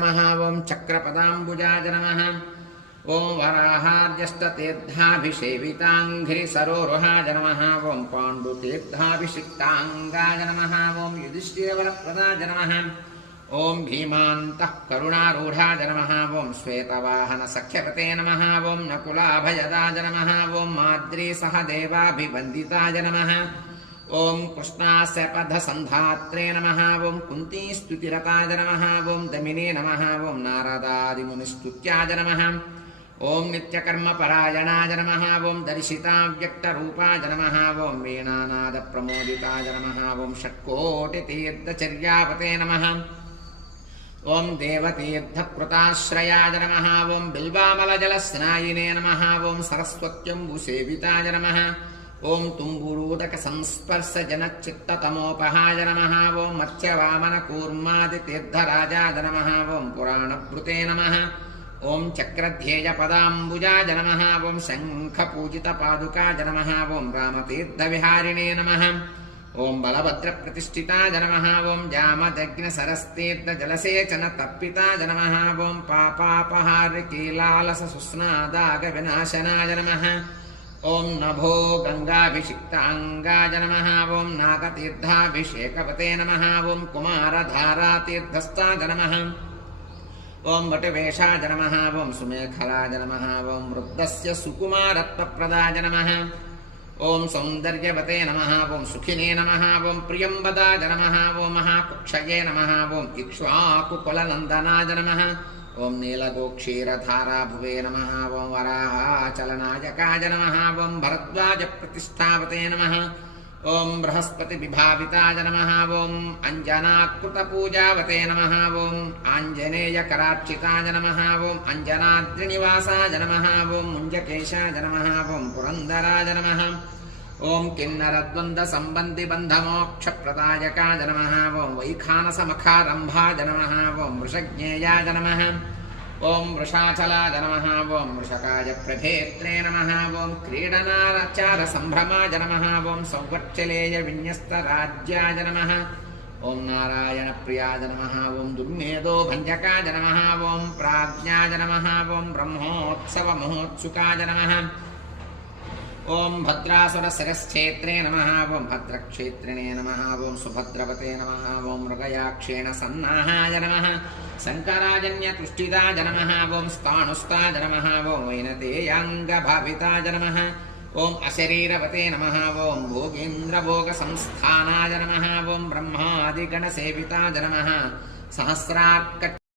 नमः ओं चक्रपदाम्बुजाय नमः ओं वराहार्यष्टतीर्थाभिषेविताङ्घ्रिसरोरुहाय नमः ओं पाण्डुतीर्थाभिषिक्ताङ्गाय नमः ओं युधिष्ठिरवरप्रदाय नमः ओं भीमान्तः करुणारूढाय नमः ओं श्वेतवाहनसख्यपते नमः ओं नकुलाभयदाय नमः ओं माद्रीसहदेवाभिवन्दिताय नमः ओं कृष्णास्यपथसन्धात्रे नमः ओं कुन्तीस्तुतिरताय नमः ओं दमिने नमः ओं नारदादिमुनिस्तुत्याय नमः ओं नित्यकर्मपरायणाय नमः ओं दर्शिताव्यक्तरूपाय नमः ओं वीणानादप्रमोदिताय नमः ओं षट्कोटितीर्थचर्यापते नमः ओं देवतीर्थकृताश्रयाय नमः ओं बिल्वामलजलस्नायिने नमः ओं सरस्वत्यम्बुसेविताय नमः ओं तुम्बुरूदकसंस्पर्शजनच्चित्ततमोपहाय नमः ओं मत्स्यवामनकूर्मादितीर्थराजाय नमः ओं पुराणभृते नमः ओं चक्रध्येयपदाम्बुजाय नमः ओं शङ्खपूजितपादुकाय नमः ओं रामतीर्थविहारिणे नमः ओं बलभद्रप्रतिष्ठिताय नमः ओं जामदग्निसरस्तीर्थजलसेचनतर्पिताय नमः ओं पापापहारिकीलालससुस्नादागविनाशनाय नमः ओं नभो गंगाभिषिक्तांगाय नमः ओं नागतीर्थाभिषेकपते नमः ओं कुमारधारातीर्थस्थाय नमः ओं वटवेशाय नमः ओं सुमेखलाय नमः ओं वृद्धस्य सुकुमारत्वप्रदाय नमः ओं सौन्दर्यवते नमः ओं सुखिने नमः ओं प्रियंवदाय नमः ओं महाकुक्षये नमः ओं इक्ष्वाकुकुलनन्दनाय नमः ओं नीलगोक्षीरधाराभुवे नमः ओं वराहाचलनायकाय नमः ओं भरद्वाजप्रतिष्ठापते नमः ओं बृहस्पतिविभाविताय नमः ओं अञ्जनाकृतपूजावते नमः ओं आञ्जनेयकरार्चिताय नमः ओं अञ्जनाद्रिनिवासाय नमः ओं मुञ्जकेशाय नमः ओं पुरन्दराय नमः ओं किन्नरद्वन्द्वसम्बन्धिबन्धमोक्षप्रदायकाय नमः ओं वैखानसमखारम्भाय नमः ओं वृषज्ञेयाय नमः ओं वृषाचलाय नमः ओं वृषकाय प्रभेत्रे नमः ओं क्रीडनाचारसम्भ्रमाय नमः ओं सौवत्सलेयविन्यस्तराज्याय नमः ओं नारायणप्रियाय नमः ओं दुर्मेधोभञ्जकाय नमः ओं प्राज्ञाय नमः ओं ब्रह्मोत्सवमहोत्सुकाय नमः ओं भद्रासुरशिरश्छेत्रे नमः ओं भद्रक्षेत्रिणे नमः ओं सुभद्रवते नमः ओं मृगयाक्षेण सन्नाहाय नमः शङ्कराजन्यतुष्टिदाय नमः ओं स्थाणुस्ताय नमः ओं वैनतेयाङ्गभाविताय नमः ओं अशरीरवते नमः ओं भोगीन्द्रभोगसंस्थानाय नमः ओं ब्रह्मादिगणसेविताय नमः सहस्रार्क